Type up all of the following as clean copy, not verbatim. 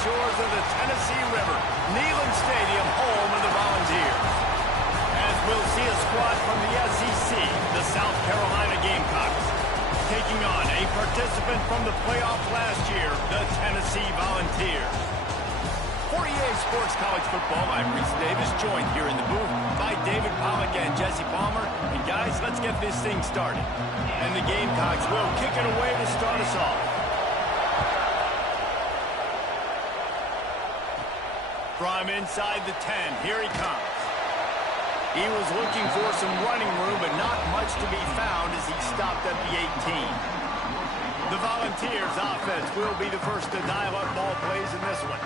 shores of the Tennessee River, Neyland Stadium, home of the Volunteers. As we'll see a squad from the SEC, the South Carolina Gamecocks, taking on a participant from the playoff last year, the Tennessee Volunteers. For EA Sports College Football, I'm Reese Davis, joined here in the booth by David Pollack and Jesse Palmer. And guys, let's get this thing started. And the Gamecocks will kick it away to start us off. From inside the 10, here he comes. He was looking for some running room, but not much to be found as he stopped at the 18. The Volunteers offense will be the first to dial up ball plays in this one.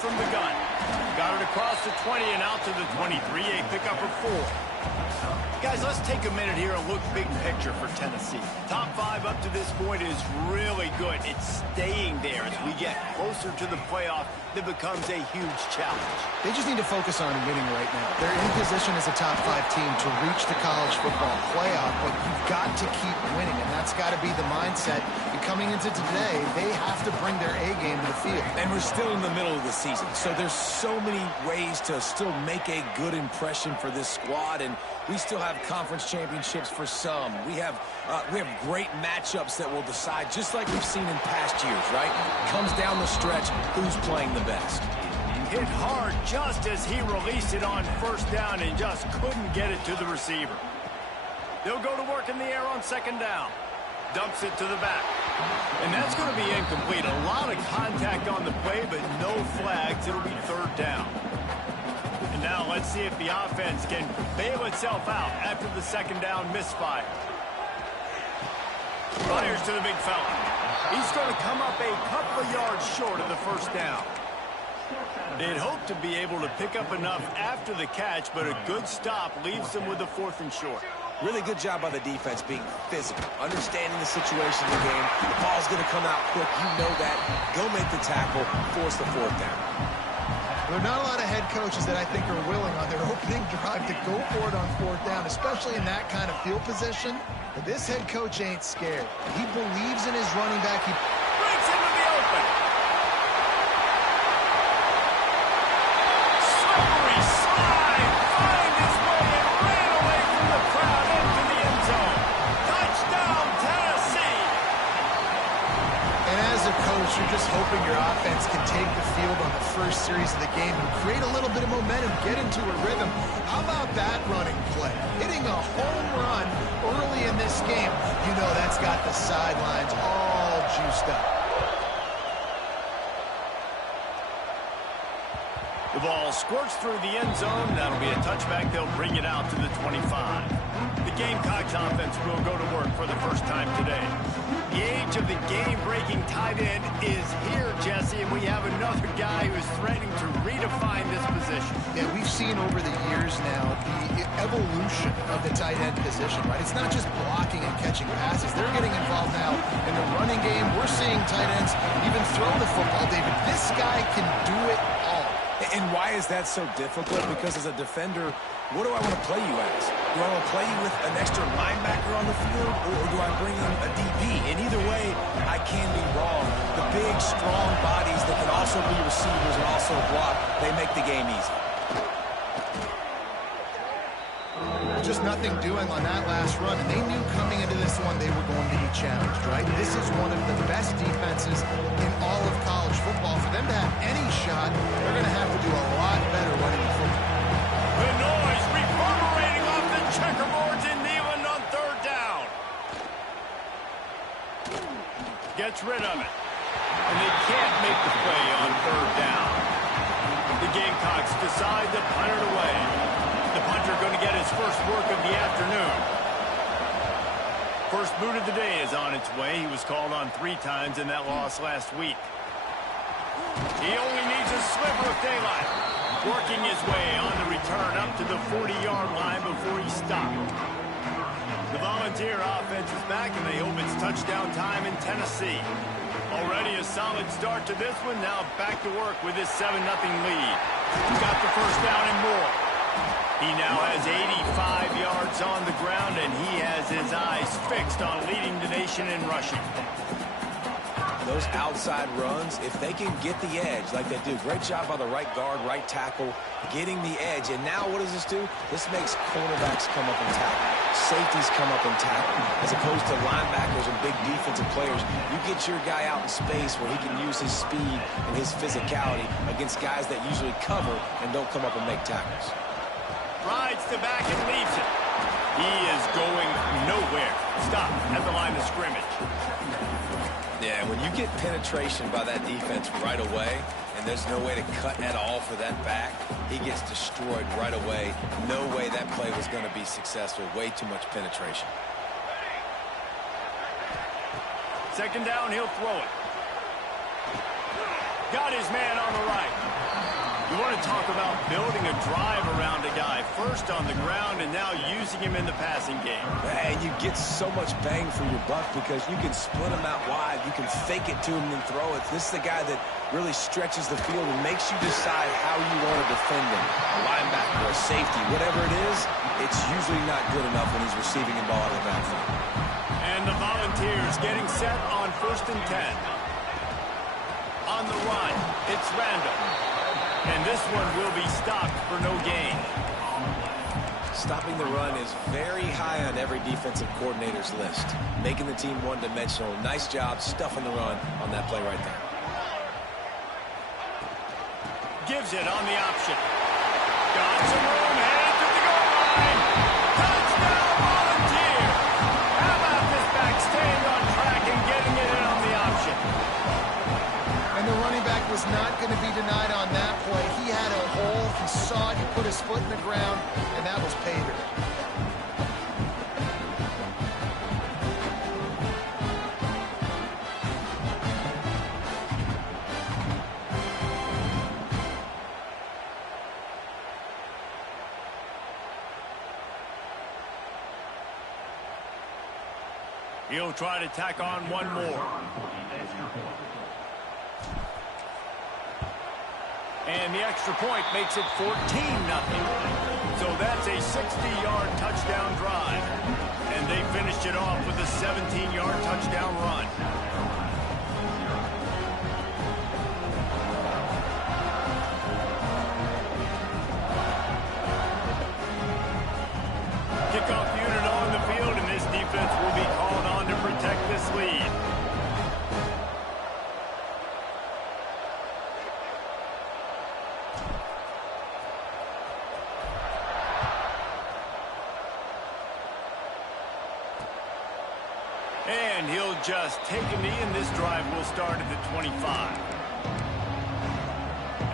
From the gun. Got it across the 20 and out to the 23, a pickup of 4. Guys, let's take a minute here and look big picture for Tennessee. Top 5 up to this point is really good. It's staying there as we get closer to the playoff that becomes a huge challenge. They just need to focus on winning right now. They're in position as a top 5 team to reach the college football playoff, but you've got to keep winning, and that's got to be the mindset. And coming into today, they have to bring their A game to the field. And we're still in the middle of the season, so there's so many ways to still make a good impression for this squad, and we still have conference championships for some. We have great matchups that will decide, just like we've seen in past years, right? Comes down the stretch, who's playing the best. Hit hard just as he released it on first down and just couldn't get it to the receiver. They'll go to work in the air on second down. Dumps it to the back. And that's going to be incomplete. A lot of contact on the play, but no flags. It'll be third down. And now let's see if the offense can bail itself out after the second down misfire. Fires to the big fella. He's going to come up a couple of yards short of the first down. They'd hope to be able to pick up enough after the catch, but a good stop leaves them with a 4th and short. Really good job by the defense being physical, understanding the situation in the game. The ball's going to come out quick. You know that. Go make the tackle, force the 4th down. There are not a lot of head coaches that I think are willing on their opening drive to go for it on 4th down, especially in that kind of field position. But this head coach ain't scared. He believes in his running back. He breaks into the open. Slippery slide. Find his way and ran away from the crowd into the end zone. Touchdown, Tennessee. And as a coach, you're just hoping your offense can take the field on the first series of the game and create a little bit of momentum, get into a rhythm. How about that running play? Hitting a home run early in this game. You know that's got the sidelines all juiced up. The ball squirts through the end zone. That'll be a touchback. They'll bring it out to the 25. The Gamecocks offense will go to work for the first time today. The age of the game-breaking tight end is here, Jesse, and we have another guy who's threatening to redefine this position. Yeah, we've seen over the years now the evolution of the tight end position, right? It's not just blocking and catching passes. They're getting involved now in the running game. We're seeing tight ends even throw the football, David. This guy can do it all. And why is that so difficult? Because as a defender, what do I want to play you as? Do I want to play you with an extra linebacker on the field, or do I bring in a DB? And either way, I can be wrong. The big, strong bodies that can also be receivers and also block, they make the game easy. Just nothing doing on that last run, and they knew coming into this one they were going to be challenged, right? This is one of the best defenses in all of college football. For them to have any shot, they're going to have to do a lot better running the football. The noise reverberating off the checkerboards in Neyland on third down. Gets rid of it. And they can't make the play on third down. The Gamecocks decide to punt it away. The punter going to get his first work of the afternoon. First boot of the day is on its way. He was called on 3 times in that loss last week. He only needs a sliver of daylight. Working his way on the return up to the 40-yard line before he stopped. The Volunteer offense is back, and they hope it's touchdown time in Tennessee. Already a solid start to this one. Now back to work with his 7-0 lead. He's got the first down and more. He now has 85 yards on the ground, and he has his eyes fixed on leading the nation in rushing. Those outside runs, if they can get the edge like they do, great job by the right guard, right tackle, getting the edge. And now what does this do? This makes cornerbacks come up and tackle. Safeties come up and tackle. As opposed to linebackers and big defensive players, you get your guy out in space where he can use his speed and his physicality against guys that usually cover and don't come up and make tackles. Rides the back and leaves it. He is going nowhere. Stop at the line of scrimmage. Yeah, when you get penetration by that defense right away, and there's no way to cut at all for that back, he gets destroyed right away. No way that play was going to be successful. Way too much penetration. Second down, he'll throw it. Got his man on the right. You want to talk about building a drive around a guy. First on the ground and now using him in the passing game. And you get so much bang for your buck because you can split him out wide. You can fake it to him and throw it. This is the guy that really stretches the field and makes you decide how you want to defend him. A linebacker, a safety, whatever it is, it's usually not good enough when he's receiving the ball out of the backfield. And the Volunteers getting set on 1st and 10. On the run, it's Randall. And this one will be stopped for no gain. Stopping the run is very high on every defensive coordinator's list. Making the team one-dimensional. Nice job stuffing the run on that play right there. Gives it on the option. Got some room, headed to the goal line. Touchdown, Volunteer! How about this back staying on track and getting it in on the option? And the running back was not going to be denied on that play. He had a hole. He saw it. He put his foot in the ground, and that was pay dirt. He'll try to tack on one more. And the extra point makes it 14-0. So that's a 60-yard touchdown drive. And they finished it off with a 17-yard touchdown run. Kickoff unit on the field, and this defense will be called on to protect this lead. And he'll just take a knee, and this drive will start at the 25.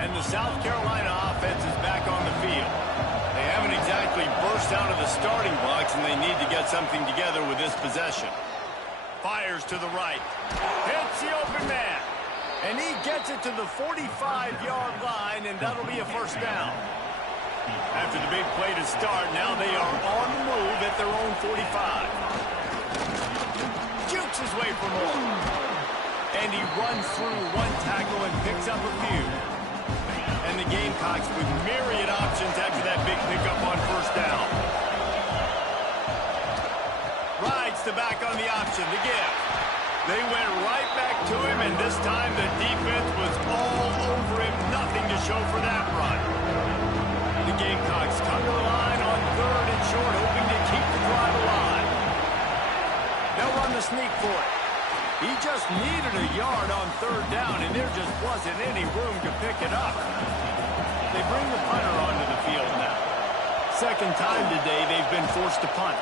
And the South Carolina offense is back on the field. They haven't exactly burst out of the starting blocks, and they need to get something together with this possession. Fires to the right. Hits the open man. And he gets it to the 45-yard line, and that'll be a first down. After the big play to start, now they are on the move at their own 45. Jukes his way for more. And he runs through one tackle and picks up a few. And the Gamecocks with myriad options after that big pickup on first down. Rides the back on the option, the give. They went right back to him, and this time the defense was all over him. Nothing to show for that run. The Gamecocks come to the line on 3rd and short, hoping to keep the drive alive. They'll run the sneak for it. He just needed a yard on 3rd down, and there just wasn't any room to pick it up. They bring the punter onto the field now. Second time today they've been forced to punt.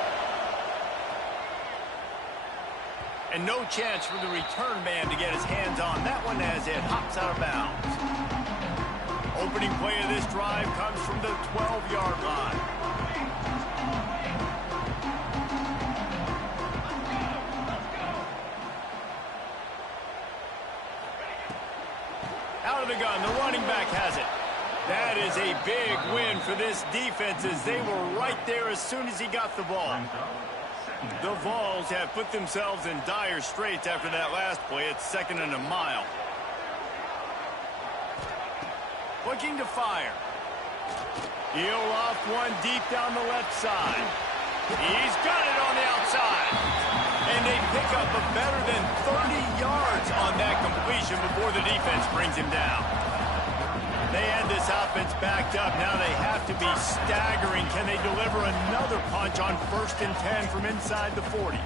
And no chance for the return man to get his hands on that one as it hops out of bounds. Opening play of this drive comes from the 12-yard line. Out of the gun, the running back has it. That is a big win for this defense as they were right there as soon as he got the ball. The Vols have put themselves in dire straits after that last play. It's 2nd and a mile. Looking to fire. He'll off one deep down the left side. He's got it on the outside. And they pick up a better than 30 yards on that completion before the defense brings him down. They had this offense backed up. Now they have to be staggering. Can they deliver another punch on 1st and 10 from inside the 40?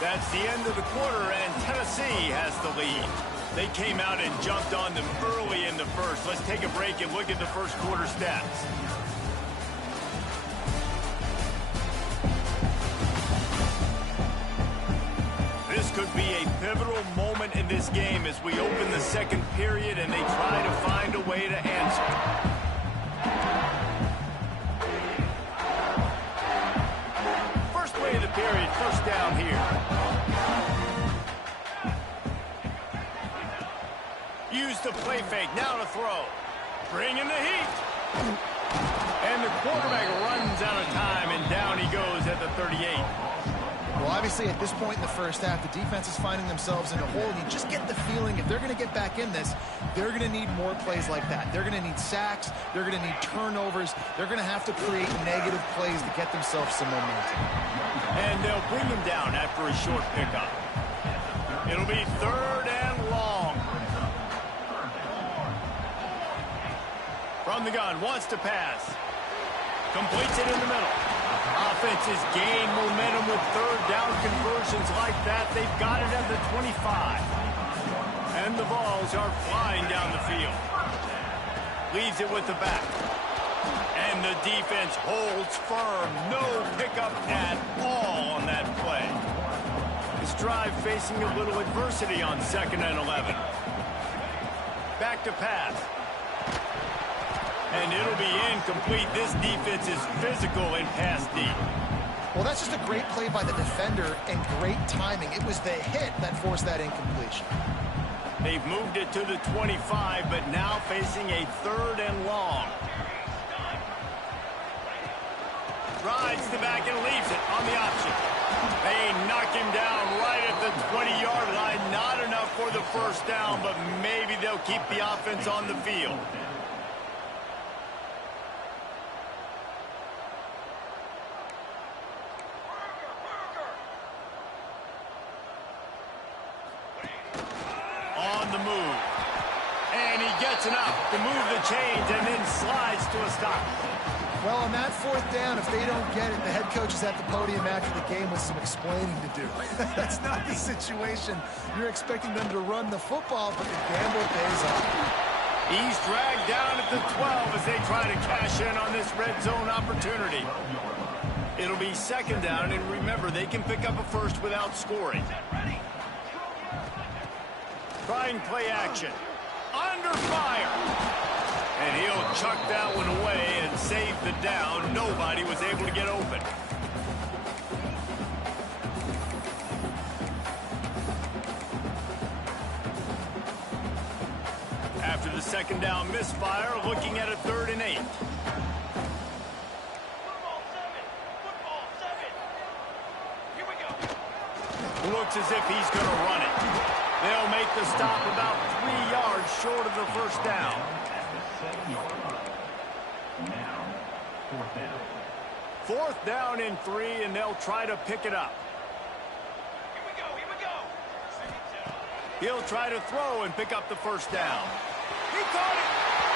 That's the end of the quarter, and Tennessee has the lead. They came out and jumped on them early in the first. Let's take a break and look at the first quarter stats. This could be a pivotal moment in this game as we open the second period and they try to find a way to answer. First play of the period, 1st down here. Use the play fake, now to throw. Bring in the heat. And the quarterback runs out of time and down he goes at the 38. Well, obviously, at this point in the first half, the defense is finding themselves in a hole. You just get the feeling if they're going to get back in this, they're going to need more plays like that. They're going to need sacks. They're going to need turnovers. They're going to have to create negative plays to get themselves some momentum. And they'll bring him down after a short pickup. It'll be 3rd and long. From the gun, wants to pass. Completes it in the middle. Offenses gain momentum with 3rd down conversions like that. They've got it at the 25. And the Vols are flying down the field. Leaves it with the back. And the defense holds firm. No pickup at all on that play. This drive facing a little adversity on 2nd and 11. Back to pass. And it'll be incomplete. This defense is physical and pass deep. Well, that's just a great play by the defender and great timing. It was the hit that forced that incompletion. They've moved it to the 25, but now facing a 3rd and long. Rides the back and leaves it on the option. They knock him down right at the 20-yard line. Not enough for the 1st down, but maybe they'll keep the offense on the field. Enough to move the chains and then slides to a stop. Well, on that 4th down, if they don't get it, the head coach is at the podium after the game with some explaining to do. That's not the situation. You're expecting them to run the football, but the gamble pays off. He's dragged down at the 12 as they try to cash in on this red zone opportunity. It'll be 2nd down, and remember, they can pick up a 1st without scoring. Trying play action. Under fire. And he'll chuck that one away and save the down. Nobody was able to get open. After the 2nd down misfire, looking at a 3rd and 8. Here we go. Looks as if he's going to run it. They'll make the stop about 3 yards short of the 1st down. Fourth down and 3, and they'll try to pick it up. Here we go. He'll try to throw and pick up the 1st down. He caught it.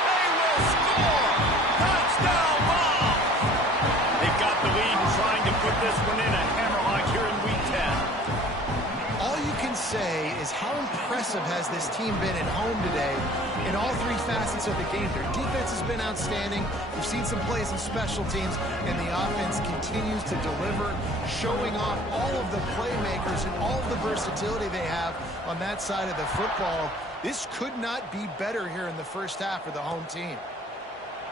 They will score. Touchdown ball. They've got the lead and trying to put this one in a hammerlock here in week 10. All you can say is how impressive has this team been at home today in all 3 facets of the game. Their defense has been outstanding. We've seen some plays in special teams, and the offense continues to deliver, showing off all of the playmakers and all of the versatility they have on that side of the football. This could not be better here in the first half for the home team.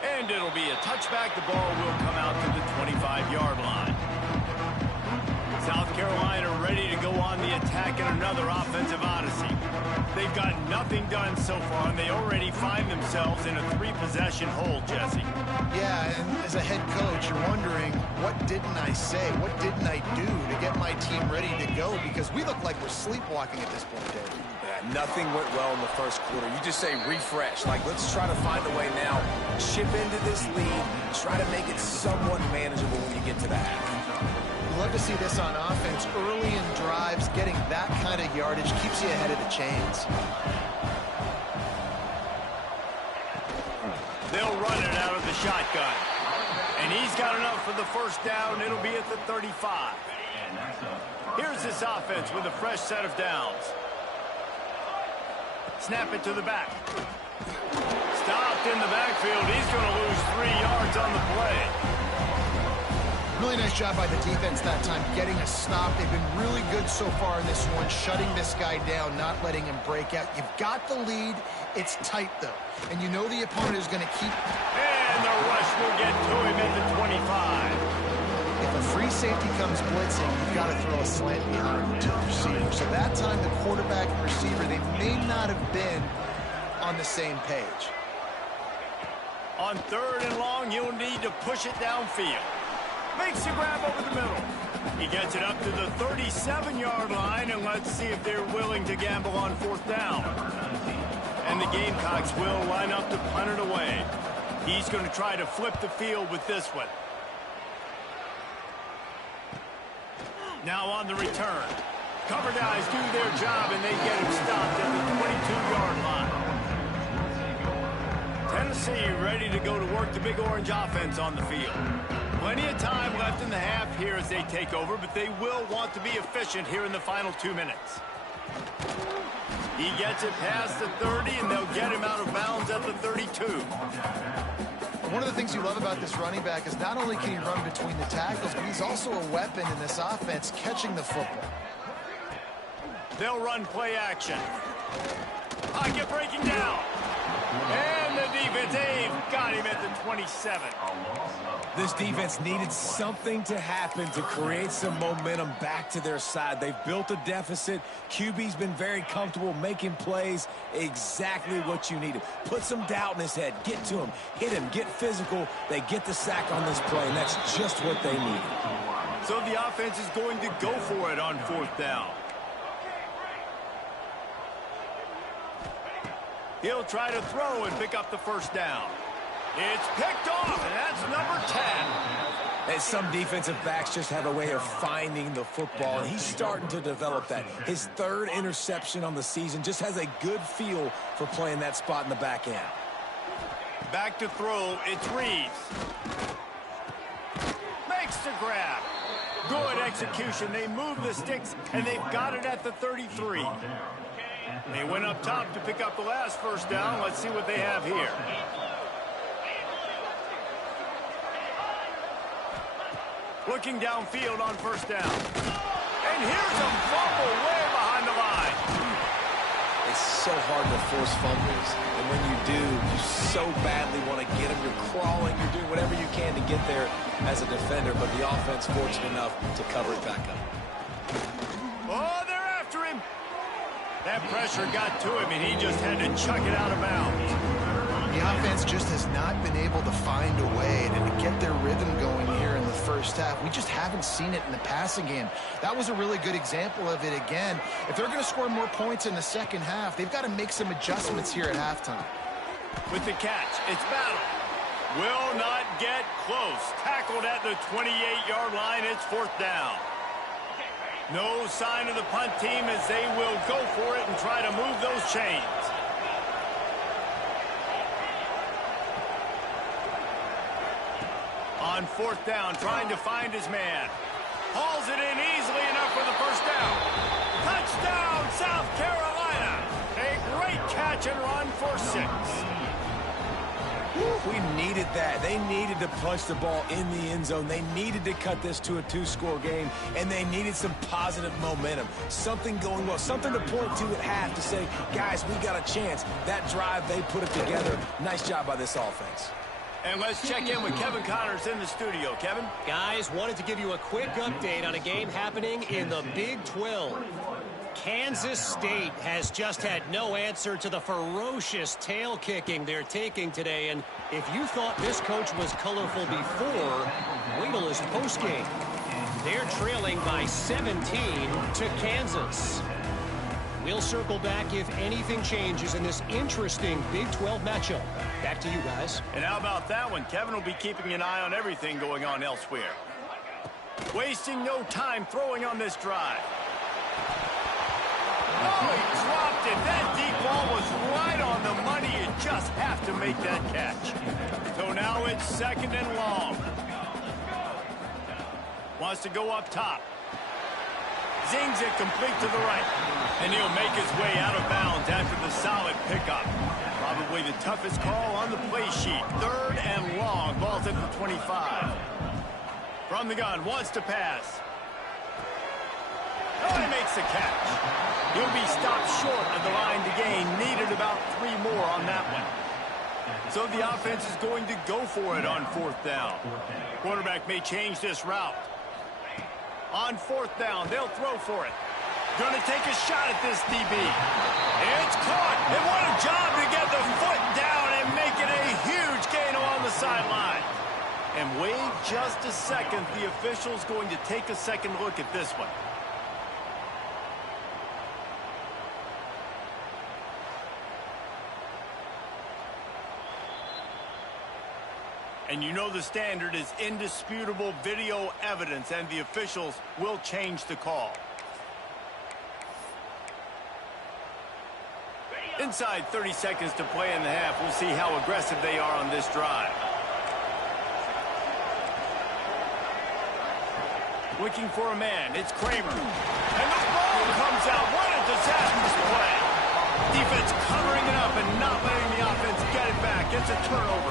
And it'll be a touchback. The ball will come out to the 25-yard line. South Carolina ready to go on the attack in another offensive odyssey. They they've got nothing done so far, and they already find themselves in a 3-possession hole, Jesse. Yeah, and as a head coach, you're wondering, what didn't I say? What didn't I do to get my team ready to go? Because we look like we're sleepwalking at this point, Dave. Yeah, nothing went well in the first quarter. You just say refresh. Like, let's try to find a way now. Chip into this lead. Try to make it somewhat manageable when you get to the half. You love to see this on offense. Early in drives, getting that kind of yardage keeps you ahead of the chains. They'll run it out of the shotgun. And he's got enough for the first down. It'll be at the 35. Here's this offense with a fresh set of downs. Snap it to the back. Stopped in the backfield. He's going to lose 3 yards on the play. Really nice job by the defense that time, getting a stop. They've been really good so far in this one, shutting this guy down, not letting him break out. You've got the lead. It's tight, though. And you know the opponent is going to keep... And the rush will get to him at the 25. If a free safety comes blitzing, you've got to throw a slant behind to the receiver. So that time, the quarterback and receiver, they may not have been on the same page. On 3rd and long, you'll need to push it downfield. Makes the grab over the middle. He gets it up to the 37-yard line, and let's see if they're willing to gamble on 4th down. And the Gamecocks will line up to punt it away. He's going to try to flip the field with this one. Now on the return. Cover guys do their job, and they get him stopped at the 22-yard line. Tennessee ready to go to work the Big Orange offense on the field. Plenty of time left in the half here as they take over, but they will want to be efficient here in the final 2 minutes. He gets it past the 30, and they'll get him out of bounds at the 32. One of the things you love about this running back is not only can he run between the tackles, but he's also a weapon in this offense, catching the football. They'll run play action. Pocket breaking down. And the defense, they've got him at the 27. This defense needed something to happen to create some momentum back to their side. They've built a deficit. QB's been very comfortable making plays. Exactly what you needed. Put some doubt in his head. Get to him. Hit him. Get physical. They get the sack on this play, and that's just what they needed. So the offense is going to go for it on 4th down. He'll try to throw and pick up the first down. It's picked off, and that's number 10. And some defensive backs just have a way of finding the football, and he's starting to develop that. His 3rd interception on the season, just has a good feel for playing that spot in the back end. Back to throw, it's Reeves. Makes the grab. Good execution. They move the sticks, and they've got it at the 33. They went up top to pick up the last first down. Let's see what they have here. Looking downfield on 1st down. And here's a fumble way behind the line. It's so hard to force fumbles. And when you do, you so badly want to get them. You're crawling. You're doing whatever you can to get there as a defender. But the offense fortunate enough to cover it back up. Oh, they're after him. That pressure got to him, and he just had to chuck it out of bounds. The offense just has not been able to find a way to get their rhythm going here in the first half. We just haven't seen it in the passing game. That was a really good example of it again. If they're going to score more points in the second half, they've got to make some adjustments here at halftime. With the catch, it's Battle. Will not get close. Tackled at the 28-yard line. It's 4th down. No sign of the punt team as they will go for it and try to move those chains. On 4th down, trying to find his man. Hauls it in easily enough for the first down. Touchdown, South Carolina. A great catch and run for 6. We needed that. They needed to punch the ball in the end zone. They needed to cut this to a 2-score game, and they needed some positive momentum. Something going well, something to point to at half to say, guys, we got a chance. That drive, they put it together. Nice job by this offense. And let's check in with Kevin Connors in the studio. Kevin? Guys, wanted to give you a quick update on a game happening in the Big 12. Kansas State has just had no answer to the ferocious tail kicking they're taking today. And if you thought this coach was colorful before, wait till his postgame. They're trailing by 17 to Kansas. We'll circle back if anything changes in this interesting Big 12 matchup. Back to you guys. And how about that one? Kevin will be keeping an eye on everything going on elsewhere. Wasting no time throwing on this drive. Oh, he dropped it. That deep ball was right on the money. You just have to make that catch. So now it's 2nd and long. Wants to go up top. Zings it complete to the right. And he'll make his way out of bounds after the solid pickup. Probably the toughest call on the play sheet. 3rd and long. Ball's at the 25. From the gun, wants to pass. Oh, he makes the catch. He'll be stopped short of the line to gain. Needed about 3 more on that one. So the offense is going to go for it on 4th down. Quarterback may change this route. On 4th down, they'll throw for it. Going to take a shot at this DB. It's caught. And what a job to get the foot down and make it a huge gain along the sideline. And wait just a second. The official's going to take a second look at this one. And you know the standard is indisputable video evidence, and the officials will change the call. Inside 30 seconds to play in the half. We'll see how aggressive they are on this drive. Looking for a man. It's Kramer. And the ball comes out. What a disastrous play. Defense covering it up and not letting the offense get it back. It's a turnover.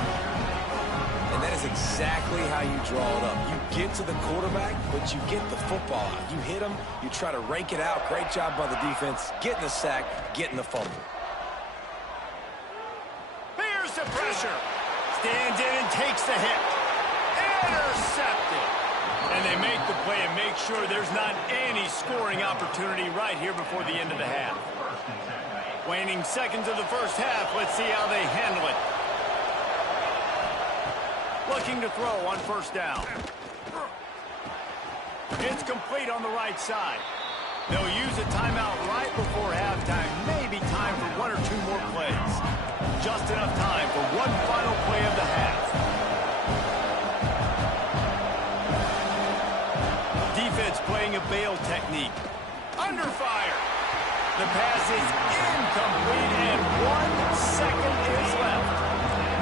And that is exactly how you draw it up. You get to the quarterback, but you get the football out. You hit him, you try to rake it out. Great job by the defense. Getting the sack, getting the fumble. Here's the pressure. Stands in and takes the hit. Intercepted. And they make the play and make sure there's not any scoring opportunity right here before the end of the half. Waning seconds of the first half. Let's see how they handle it. Looking to throw on 1st down. It's complete on the right side. They'll use a timeout right before halftime. Maybe time for 1 or 2 more plays. Just enough time for one final play of the half. Defense playing a bail technique. Under fire. The pass is incomplete and 1 second is left.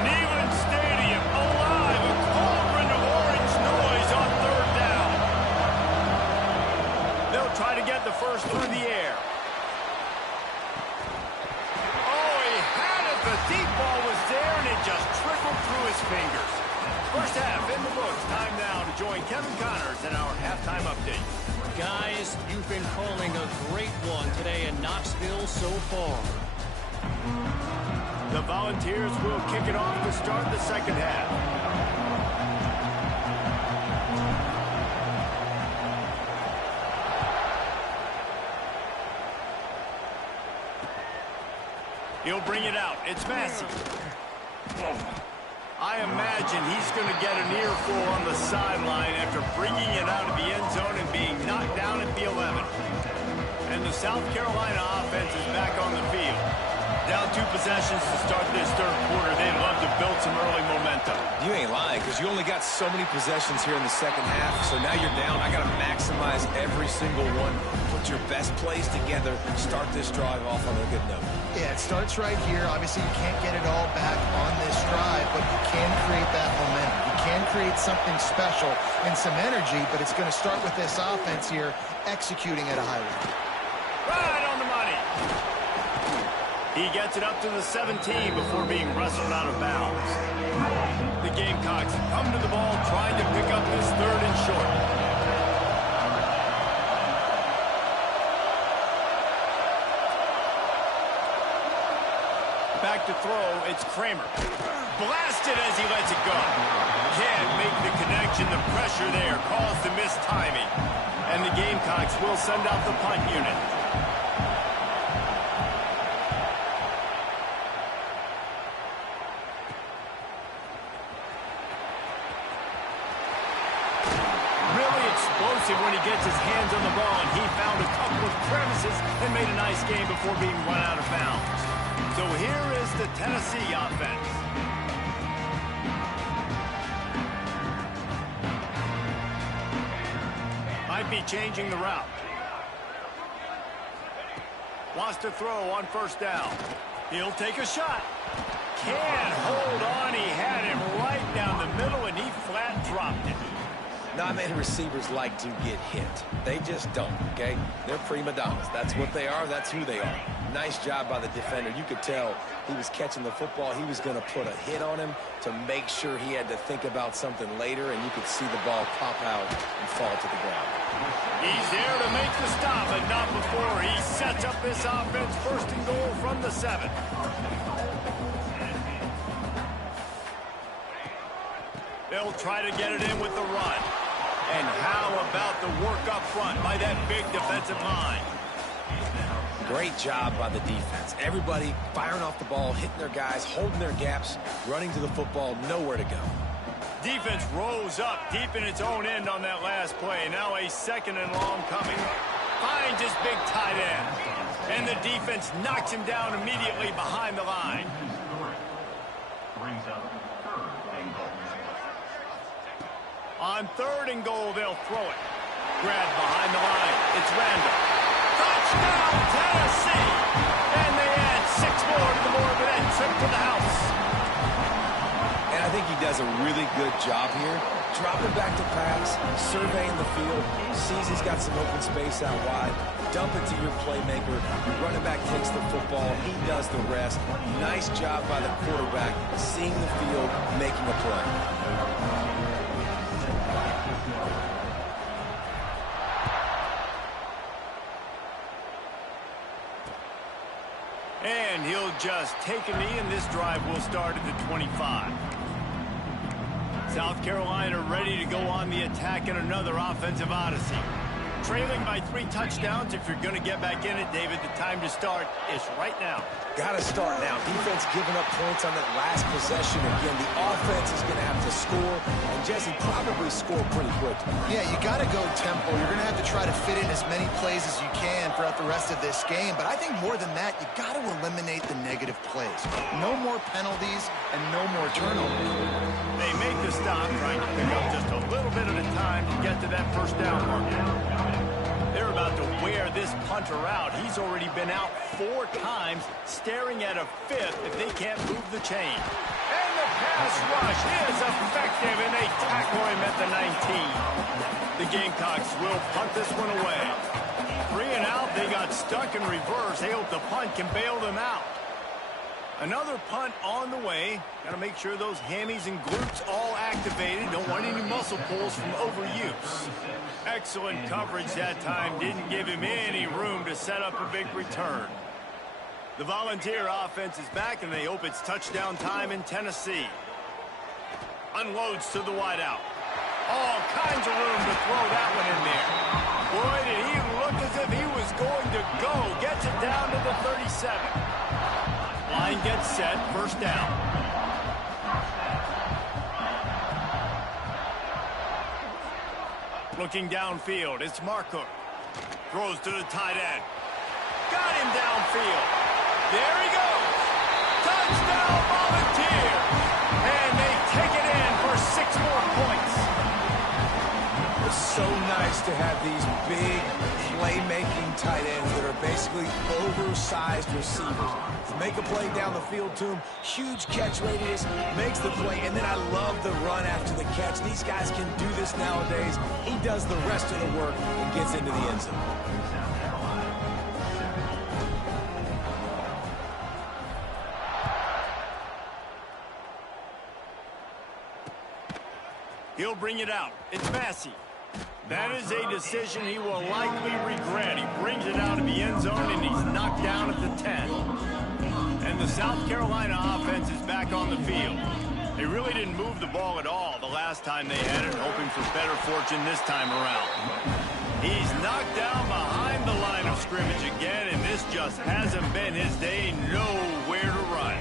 Neyland Stadium alive. A cauldron of orange noise on 3rd down. They'll try to get the first through the air. Oh, he had it. The deep ball was there, and it just trickled through his fingers. First half in the books. Time now to join Kevin Connors in our halftime update. Guys, you've been calling a great one today in Knoxville so far. The Volunteers will kick it off to start the second half. He'll bring it out. It's Massey. I imagine he's going to get an earful on the sideline after bringing it out of the end zone and being knocked down at the 11. And the South Carolina offense is back on the field. Down 2 possessions to start this 3rd quarter. They'd love to build some early momentum. You ain't lying, because you only got so many possessions here in the second half, so now you're down. I got to maximize every single one. Put your best plays together. Start this drive off on a good note. Yeah, it starts right here. Obviously, you can't get it all back on this drive, but you can create that momentum. You can create something special and some energy, but it's going to start with this offense here executing at a high level. Right on the money. He gets it up to the 17 before being wrestled out of bounds. The Gamecocks come to the ball trying to pick up this 3rd and short. Back to throw, it's Kramer. Blasted as he lets it go. Can't make the connection. The pressure there caused the missed timing. And the Gamecocks will send out the punt unit. gets his hands on the ball, and he found a couple of crevices and made a nice game before being run out of bounds. So here is the Tennessee offense. Might be changing the route. Wants to throw on first down. He'll take a shot. Can't hold on. He had him right down the middle, and he flat dropped it. Not many receivers like to get hit. They just don't, okay? They're prima donnas. That's what they are. That's who they are. Nice job by the defender. You could tell he was catching the football. He was going to put a hit on him to make sure he had to think about something later, and you could see the ball pop out and fall to the ground. He's there to make the stop, but not before he sets up this offense first and goal from the 7. They'll try to get it in with the run. And how about the work up front by that big defensive line? Great job by the defense. Everybody firing off the ball, hitting their guys, holding their gaps, running to the football, nowhere to go. Defense rose up deep in its own end on that last play. Now a 2nd and long coming. Finds his big tight end. And the defense knocks him down immediately behind the line. On 3rd and goal, they'll throw it. Grabbed behind the line. It's Randall. Touchdown, Tennessee! And they add 6 more to the board with that trip to the house. And I think he does a really good job here. Dropping back to pass, surveying the field, sees he's got some open space out wide, dump it to your playmaker, your running back takes the football, he does the rest. Nice job by the quarterback, seeing the field, making a play. And he'll just take a knee, and this drive will start at the 25. South Carolina ready to go on the attack in another offensive odyssey. Trailing by 3 touchdowns. If you're going to get back in it, David, the time to start is right now. Got to start now. Defense giving up points on that last possession. Again, the offense is going to have to score, and Jesse probably score pretty quick. Yeah, you got to go tempo. You're going to have to try to fit in as many plays as you can throughout the rest of this game. But I think more than that, you got to eliminate the negative plays. No more penalties and no more turnovers. They make the stop, trying to pick up just a little bit at a time to get to that first down mark. They're about to wear this punter out. He's already been out 4 times, staring at a 5th if they can't move the chain. And the pass rush is effective, and they tackle him at the 19. The Gamecocks will punt this one away. 3 and out, they got stuck in reverse. They hope the punt can bail them out. Another punt on the way. Got to make sure those hammies and glutes all activated. Don't want any muscle pulls from overuse. Excellent coverage that time. Didn't give him any room to set up a big return. The Volunteer offense is back, and they hope it's touchdown time in Tennessee. Unloads to the wideout. All kinds of room to throw that one in there. Boy, did he look as if he was going to go. Gets it down to the 37. Line gets set, first down. Looking downfield, it's Marcook. Throws to the tight end. Got him downfield. There he goes. Touchdown, Volunteers. And they take it in for 6 more points. It's so nice to have these big playmaking tight ends that are basically oversized receivers. Make a play down the field to him, huge catch radius, makes the play, and then I love the run after the catch. These guys can do this nowadays. He does the rest of the work and gets into the end zone. He'll bring it out. It's Massey. That is a decision he will likely regret. He brings it out of the end zone, and he's knocked down at the 10. And the South Carolina offense is back on the field. They really didn't move the ball at all the last time they had it, hoping for better fortune this time around. He's knocked down behind the line of scrimmage again, and this just hasn't been his day. Nowhere to run.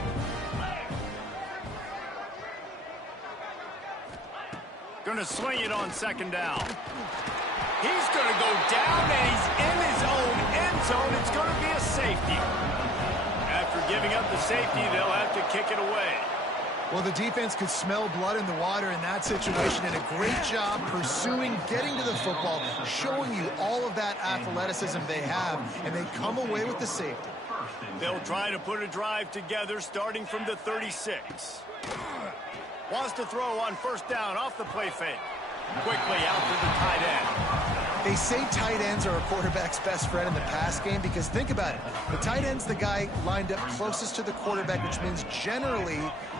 Gonna swing it on 2nd down. He's going to go down, and he's in his own end zone. It's going to be a safety. After giving up the safety, they'll have to kick it away. Well, the defense could smell blood in the water in that situation, and a great job pursuing, getting to the football, showing you all of that athleticism they have, and they come away with the safety. They'll try to put a drive together starting from the 36. Wants to throw on first down off the play fake. Quickly out to the tight end. They say tight ends are a quarterback's best friend in the pass game because think about it. The tight end's the guy lined up closest to the quarterback, which means generally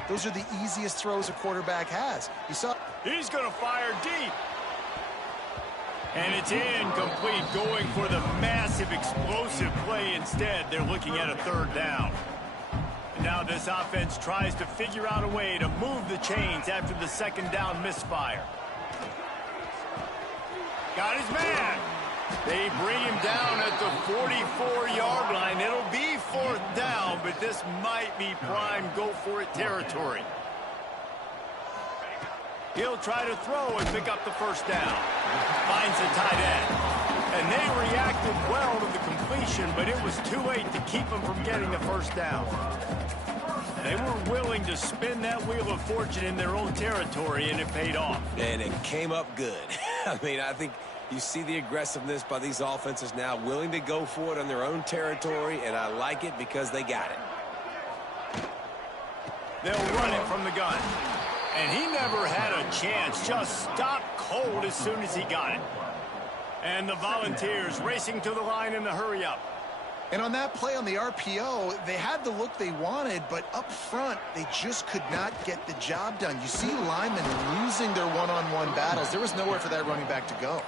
those are the easiest throws a quarterback has. You saw. He's going to fire deep. And it's incomplete, going for the massive explosive play instead. They're looking at a third down. Now this offense tries to figure out a way to move the chains after the second down misfire. Got his man. They bring him down at the 44-yard line. It'll be fourth down, but this might be prime go-for-it territory. He'll try to throw and pick up the first down. Finds the tight end. And they reacted well to the completion, but it was too late to keep him from getting the first down. They were willing to spin that wheel of fortune in their own territory, and it paid off. And it came up good. I mean, I think you see the aggressiveness by these offenses now, willing to go for it on their own territory, and I like it because they got it. They'll run it from the gun. And he never had a chance, just stopped cold as soon as he got it. And the Volunteers racing to the line in the hurry-up. And on that play on the RPO, they had the look they wanted, but up front, they just could not get the job done. You see linemen losing their one-on-one battles. There was nowhere for that running back to go.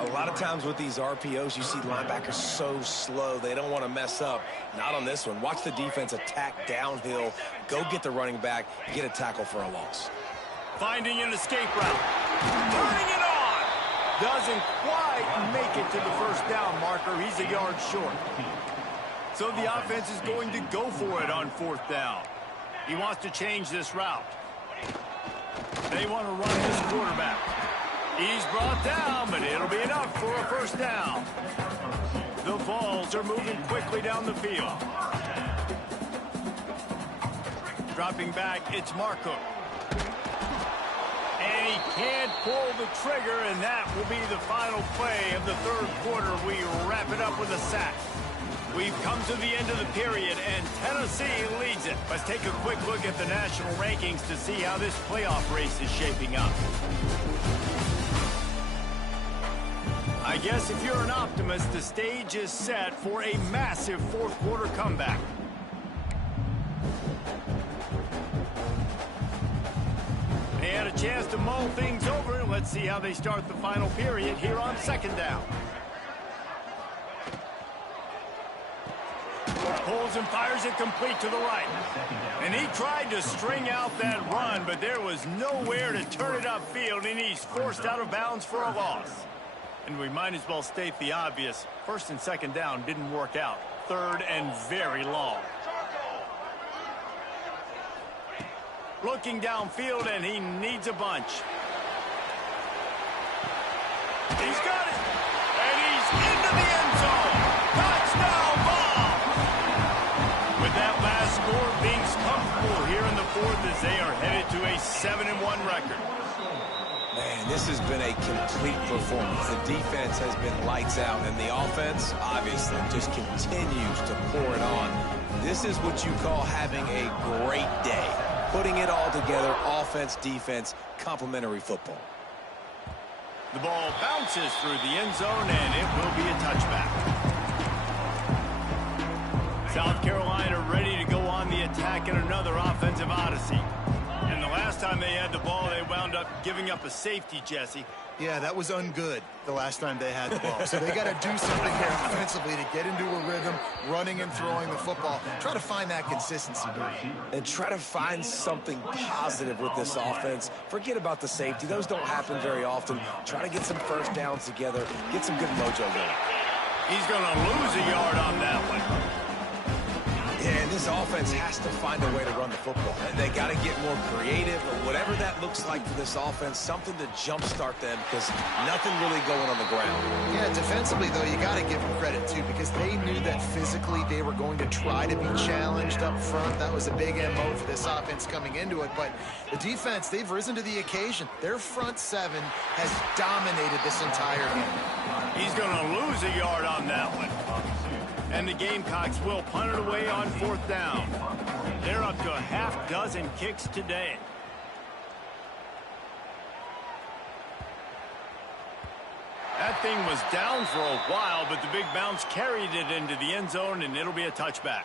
A lot of times with these RPOs, you see linebackers so slow. They don't want to mess up. Not on this one. Watch the defense attack downhill, go get the running back, get a tackle for a loss. Finding an escape route. Turning it on. Doesn't quite make it to the first down marker. He's a yard short. So the offense is going to go for it on fourth down. He wants to change this route. They want to run this quarterback. He's brought down, but it'll be enough for a first down. The Vols are moving quickly down the field. Dropping back, it's Marco. And he can't pull the trigger, and that will be the final play of the third quarter. We wrap it up with a sack. We've come to the end of the period, and Tennessee leads it. Let's take a quick look at the national rankings to see how this playoff race is shaping up. I guess if you're an optimist, the stage is set for a massive fourth quarter comeback. They had a chance to mull things over. Let's see how they start the final period here on second down. Pulls and fires it complete to the right. And he tried to string out that run, but there was nowhere to turn it upfield, and he's forced out of bounds for a loss. And we might as well state the obvious. First and second down didn't work out. Third and very long. Looking downfield, and he needs a bunch. He's got it. And he's into the end zone. Touchdown ball. With that last score, being comfortable here in the fourth as they are headed to a 7-1 record. Man, this has been a complete performance. The defense has been lights out, and the offense, obviously, just continues to pour it on. This is what you call having a great day. Putting it all together, offense, defense, complementary football. The ball bounces through the end zone, and it will be a touchback. South Carolina ready to go on the attack in another offensive odyssey. And the last time they had the ball, they wound up giving up a safety, Jesse. Yeah, that was ungood the last time they had the ball. So they got to do something here offensively to get into a rhythm, running and throwing the football. Try to find that consistency. And try to find something positive with this offense. Forget about the safety. Those don't happen very often. Try to get some first downs together. Get some good mojo going. He's going to lose a yard on that one. Yeah, and this offense has to find a way to run the football. They got to get more creative, or whatever that looks like for this offense, something to jumpstart them, because nothing really going on the ground. Yeah, defensively, though, you got to give them credit, too, because they knew that physically they were going to try to be challenged up front. That was a big MO for this offense coming into it. But the defense, they've risen to the occasion. Their front seven has dominated this entire game. He's going to lose a yard on that one. And the Gamecocks will punt it away on 4th down. They're up to a half-dozen kicks today. That thing was down for a while, but the big bounce carried it into the end zone, and it'll be a touchback.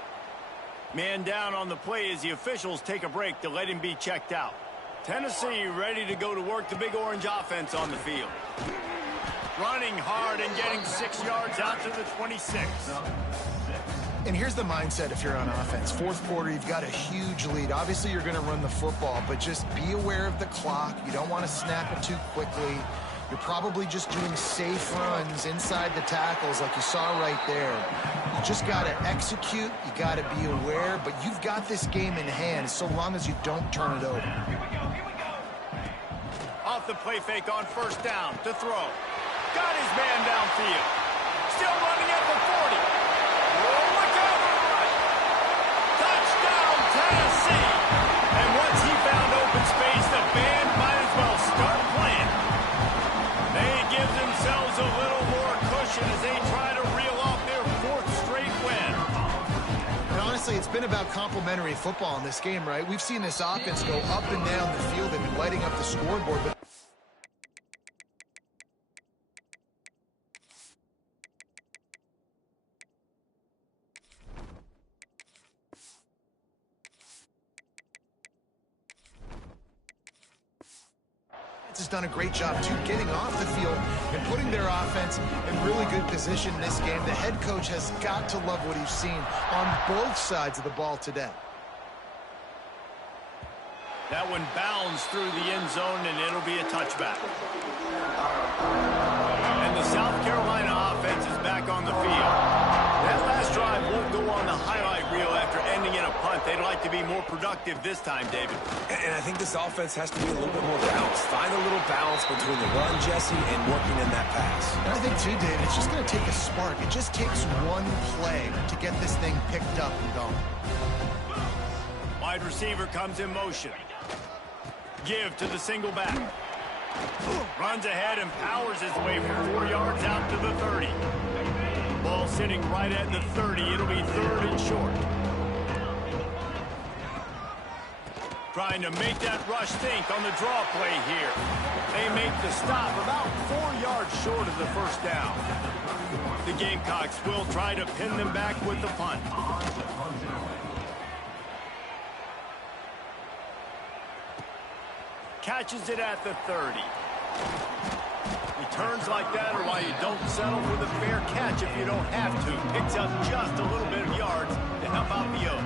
Man down on the play as the officials take a break to let him be checked out. Tennessee ready to go to work the Big Orange offense on the field. Running hard and getting 6 yards out to the 26. And here's the mindset if you're on offense. Fourth quarter, you've got a huge lead. Obviously, you're going to run the football, but just be aware of the clock. You don't want to snap it too quickly. You're probably just doing safe runs inside the tackles like you saw right there. You just got to execute. You got to be aware, but you've got this game in hand so long as you don't turn it over. Off the play fake on 1st down to throw. Got his man downfield. Still running at the 40. Oh, look out! Touchdown, Tennessee! And once he found open space, the band might as well start playing. They give themselves a little more cushion as they try to reel off their 4th straight win. And honestly, it's been about complementary football in this game, right? We've seen this offense go up and down the field. They've been lighting up the scoreboard, but has done a great job, too, getting off the field and putting their offense in really good position in this game. The head coach has got to love what he's seen on both sides of the ball today. That one bounds through the end zone, and it'll be a touchback. And the South Carolina offense is back on the field. That last drive won't go on the highlight reel after ending in a punt. They'd like to be more productive this time, David. And I think this offense has to be a little bit more balanced. Find a little balance between the run, Jesse, and working in that pass. And I think, too, David, it's just going to take a spark. It just takes one play to get this thing picked up and going. Wide receiver comes in motion. Give to the single back. Runs ahead and powers his way for 4 yards out to the 30. Ball sitting right at the 30. It'll be 3rd and short. Trying to make that rush think on the draw play here. They make the stop about 4 yards short of the 1st down. The Gamecocks will try to pin them back with the punt. Catches it at the 30. Returns like that are why you don't settle for the fair catch if you don't have to. Picks up just a little bit of yards to help out the O.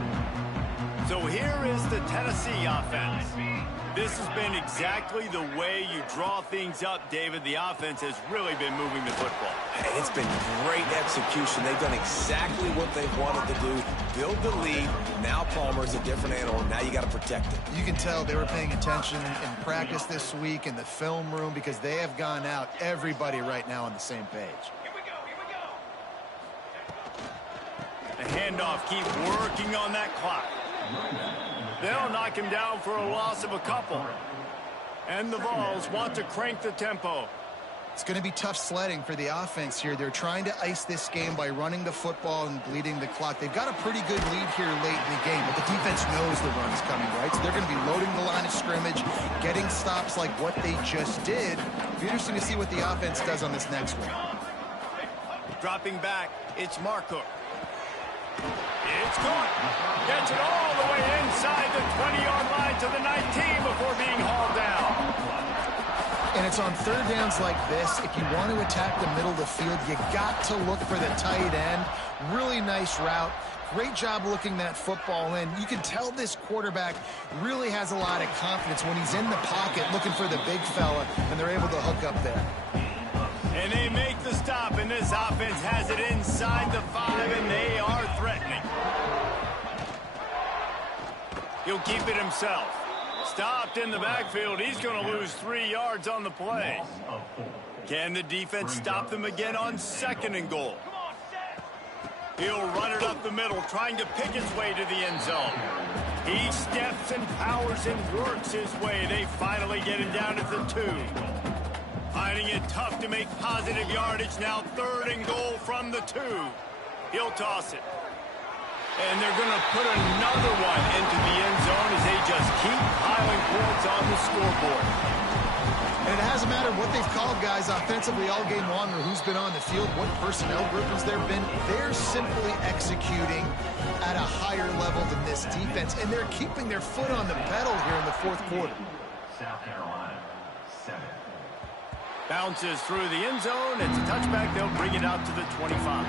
So here is the Tennessee offense. This has been exactly the way you draw things up, David. The offense has really been moving the football. Hey, it's been great execution. They've done exactly what they've wanted to do. Build the lead. Now Palmer's a different animal. Now you got to protect it. You can tell they were paying attention in practice this week in the film room because they have gone out, everybody right now on the same page. The handoff, keep working on that clock. They'll knock him down for a loss of a couple. And the Vols want to crank the tempo. It's going to be tough sledding for the offense here. They're trying to ice this game by running the football and bleeding the clock. They've got a pretty good lead here late in the game, but the defense knows the run's coming, right? So they're going to be loading the line of scrimmage, getting stops like what they just did. It'll be interesting to see what the offense does on this next one. Dropping back, it's Marcook. It's caught. Gets it all the way inside the 20-yard line to the 19 before being hauled down. And it's on 3rd downs like this. If you want to attack the middle of the field, you got to look for the tight end. Really nice route. Great job looking that football in. You can tell this quarterback really has a lot of confidence when he's in the pocket looking for the big fella, and they're able to hook up there. And they make the stop, and this offense has it inside the 5, and they are threatening. He'll keep it himself. Stopped in the backfield. He's going to lose 3 yards on the play. Can the defense stop them again on 2nd and goal? He'll run it up the middle, trying to pick his way to the end zone. He steps and powers and works his way. They finally get him down at the 2. Finding it tough to make positive yardage. Now 3rd and goal from the 2. He'll toss it. And they're going to put another one into the end zone as they just keep piling points on the scoreboard. And it hasn't mattered what they've called, guys, offensively all game long, or who's been on the field, what personnel group has there been. They're simply executing at a higher level than this defense, and they're keeping their foot on the pedal here in the 4th quarter. South Carolina, 7. Bounces through the end zone. It's a touchback. They'll bring it out to the 25.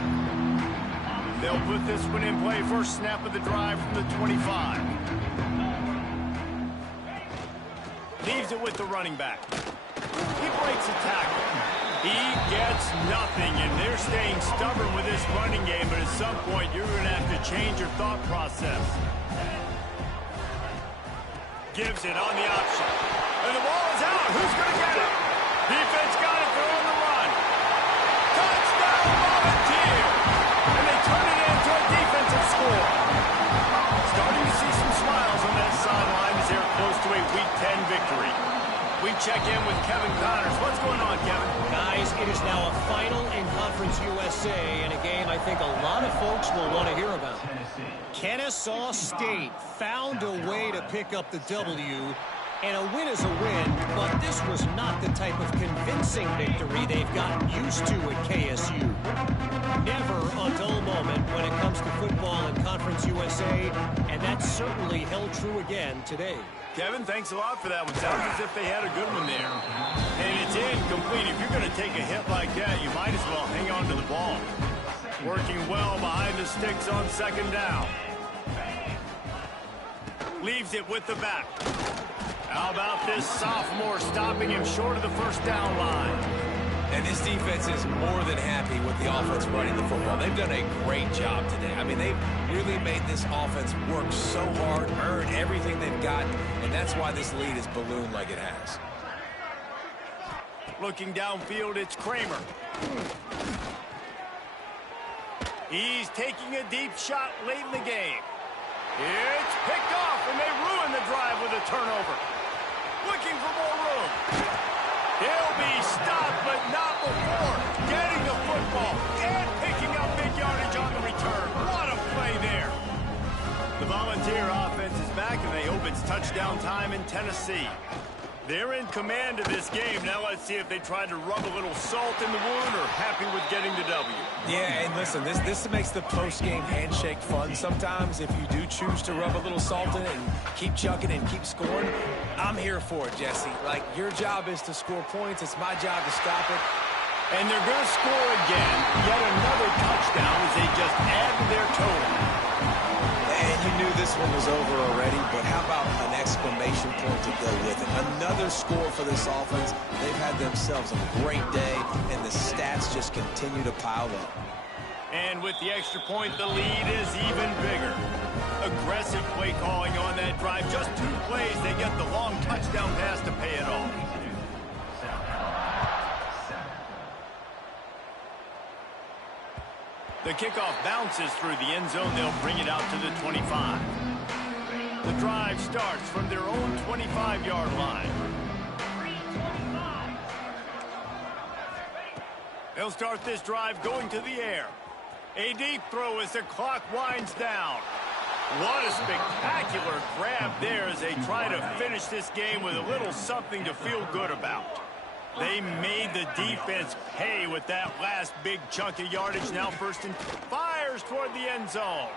They'll put this one in play. First snap of the drive from the 25. Leaves it with the running back. He breaks a tackle. He gets nothing, and they're staying stubborn with this running game, but at some point you're going to have to change your thought process. Gives it on the option. And the ball is out. Who's going to get it? Defense got it. They're on the run. Touchdown, Volunteer! And they turn it into a defensive score. Starting to see some smiles on that sideline as they're close to a Week 10 victory. We check in with Kevin Connors. What's going on, Kevin? Guys, it is now a final in Conference USA, and a game I think a lot of folks will want to hear about. Kennesaw State found a way to pick up the W, and a win is a win, but this was not the type of convincing victory they've gotten used to at KSU. Never a dull moment when it comes to football in Conference USA, and that certainly held true again today. Kevin, thanks a lot for that one. Sounds as if they had a good one there. And it's incomplete. If you're going to take a hit like that, you might as well hang on to the ball. Working well behind the sticks on 2nd down. Leaves it with the back. How about this sophomore stopping him short of the 1st down line? And this defense is more than happy with the offense running the football. They've done a great job today. I mean, they've really made this offense work so hard, earn everything they've got, and that's why this lead is ballooned like it has. Looking downfield, it's Kramer. He's taking a deep shot late in the game. It's picked off, and they ruin the drive with a turnover. Looking for more room. He'll be stopped, but not before getting the football and picking up big yardage on the return. What a play there. The Volunteer offense is back, and they hope it's touchdown time in Tennessee. They're in command of this game. Now let's see if they try to rub a little salt in the wound or happy with getting the W. Yeah, and listen, this makes the post-game handshake fun sometimes. If you do choose to rub a little salt in it and keep chucking and keep scoring, I'm here for it, Jesse. Like, your job is to score points. It's my job to stop it. And they're going to score again. Yet another touchdown as they just add to their total. And you knew this one was over already, but how about an exclamation point to go with it? Another score for this offense. They've had themselves a great day, and the stats just continue to pile up. And with the extra point, the lead is even bigger. Aggressive play calling on that drive. Just 2 plays, they get the long touchdown pass to pay it off. The kickoff bounces through the end zone. They'll bring it out to the 25. The drive starts from their own 25-yard line. They'll start this drive going to the air. A deep throw as the clock winds down. What a spectacular grab there as they try to finish this game with a little something to feel good about. They made the defense pay with that last big chunk of yardage. Now 1st and fires toward the end zone.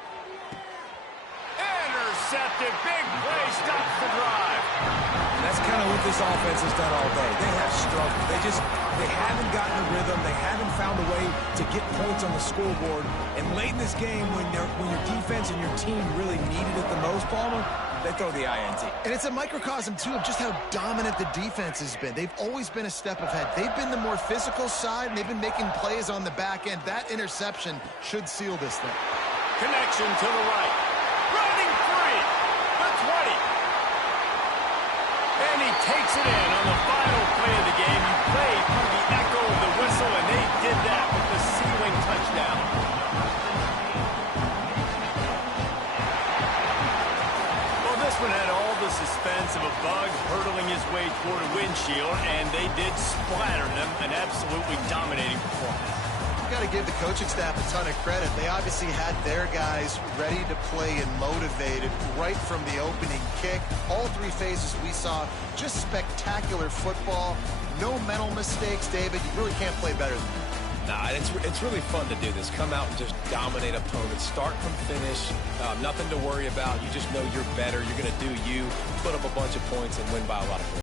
Intercepted. Big play stops the drive. That's kind of what this offense has done all day. They have struggled. They haven't gotten a rhythm. They haven't found a way to get points on the scoreboard. And late in this game, when your defense and your team really needed it the most, Palmer, they throw the INT. And it's a microcosm, too, of just how dominant the defense has been. They've always been a step ahead. They've been the more physical side, and they've been making plays on the back end. That interception should seal this thing. Connection to the right. Running free. The 20. takes it in on the final play of the game. You play through the echo of the whistle, and they did that with the ceiling touchdown. Well, this one had all the suspense of a bug hurtling his way toward a windshield, and they did splatter them. An absolutely dominating performance. Got to give the coaching staff a ton of credit. They obviously had their guys ready to play and motivated right from the opening kick. All three phases we saw, just spectacular football. No mental mistakes, David. You really can't play better than that. Nah, it's really fun to do this. Come out and just dominate opponents. Start from finish. Nothing to worry about. You just know you're better. You're going to do you, put up a bunch of points, and win by a lot of points.